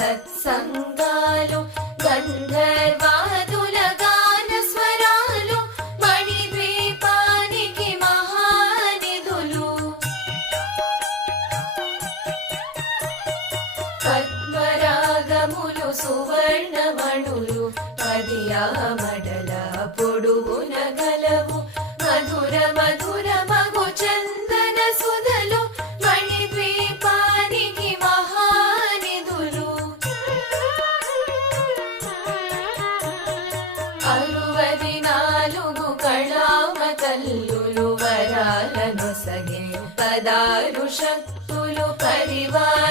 సత్సంగాలు గంధర్వాదుల గాన స్వరాలు మణిద్వీపానికి మహానిధులు పద్మరాగములు సువర్ణమణులు పదియామడల పొడుగున గలవు మధుర మధుర మగు చందన సుధలు మణిద్వీపానికి మహానిధులు 64 కళామ తల్లులు వరాలను సగే 16 శక్తులు పరివార